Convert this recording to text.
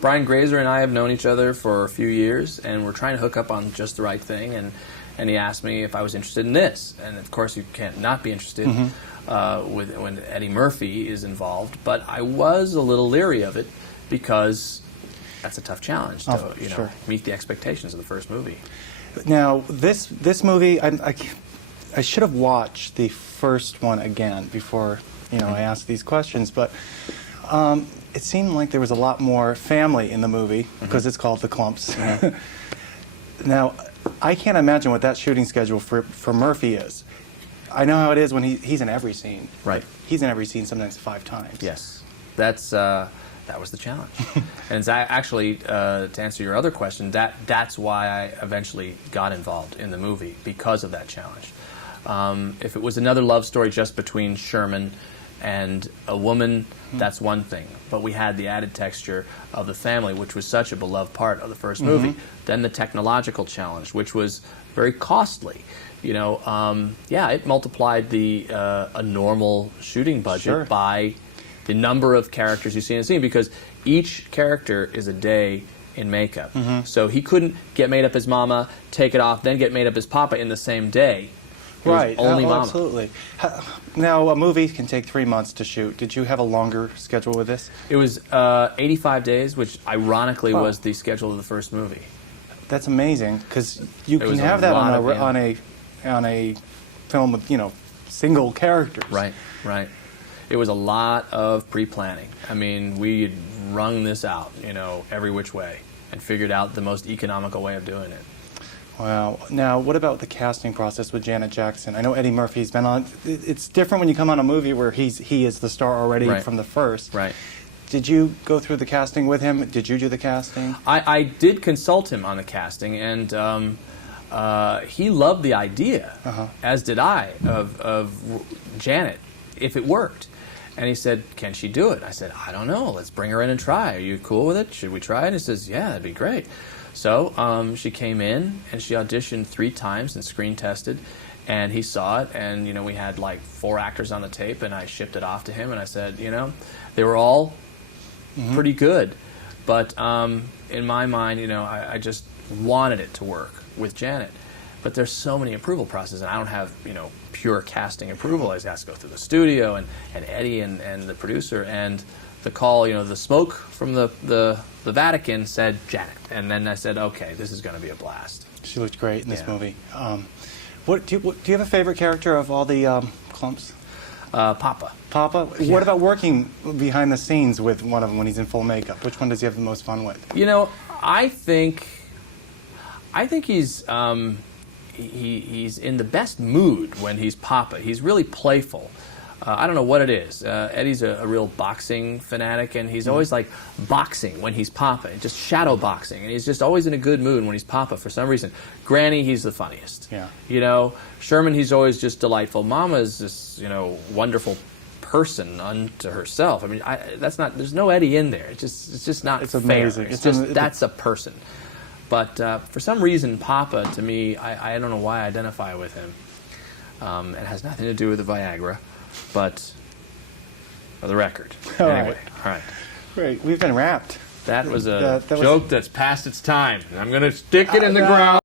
Brian Grazer and I have known each other for a few years, and we're trying to hook up on Just the Right Thing, and he asked me if I was interested in this. And of course, you can't not be interested when Eddie Murphy is involved. But I was a little leery of it because that's a tough challenge to meet the expectations of the first movie. Now, this movie, I should have watched the first one again before I asked these questions, but it seemed like there was a lot more family in the movie because it's called The Klumps. Now, I can't imagine what that shooting schedule for Murphy is. I know how it is when he's in every scene. Right. He's in every scene sometimes 5 times. Yes. That was the challenge. And it's actually, to answer your other question, that's why I eventually got involved in the movie, because of that challenge. If it was another love story just between Sherman and a woman, that's one thing. But we had the added texture of the family, which was such a beloved part of the first movie. Then the technological challenge, which was very costly. It multiplied a normal shooting budget by the number of characters you see in the scene, because each character is a day in makeup. So he couldn't get made up as Mama, take it off, then get made up as Papa in the same day. Right, only Mama. Absolutely. Now, a movie can take 3 months to shoot. Did you have a longer schedule with this? It was 85 days, which ironically was the schedule of the first movie. That's amazing, because you can have that on a film with single characters. Right, right. It was a lot of pre-planning. I mean, we had wrung this out, every which way, and figured out the most economical way of doing it. Wow. Now, what about the casting process with Janet Jackson? I know Eddie Murphy's been on. It's different when you come on a movie where he is the star already from the first. Right. Did you go through the casting with him? Did you do the casting? I did consult him on the casting, and he loved the idea, as did I, of Janet, if it worked. And he said, "Can she do it?" I said, "I don't know. Let's bring her in and try. Are you cool with it? Should we try it?" And he says, "Yeah, that'd be great." So she came in, and she auditioned 3 times and screen tested, and he saw it, and we had like 4 actors on the tape, and I shipped it off to him, and I said, they were all pretty good, but in my mind, I just wanted it to work with Janet. But there's so many approval processes, and I don't have pure casting approval. I just have to go through the studio and Eddie and the producer, and the call, the smoke from the Vatican said Janet, and then I said, okay, this is going to be a blast. She looked great in this movie. Do you have a favorite character of all the Klumps? Papa. Papa? Yeah. What about working behind the scenes with one of them when he's in full makeup? Which one does he have the most fun with? I think he's he's in the best mood when he's Papa. He's really playful. I don't know what it is. Eddie's a real boxing fanatic, and he's always like boxing when he's Papa, just shadow boxing, and he's just always in a good mood when he's Papa for some reason. Granny, he's the funniest. Yeah. Sherman, he's always just delightful. Mama is this, wonderful person unto herself. I mean, there's no Eddie in there. It's just not fair. Amazing. That's a person. But for some reason, Papa, to me, I don't know why I identify with him. It has nothing to do with the Viagra. But for the record. Anyway, all right. Great. We've been wrapped. That was a joke that's past its time. I'm going to stick it in the ground.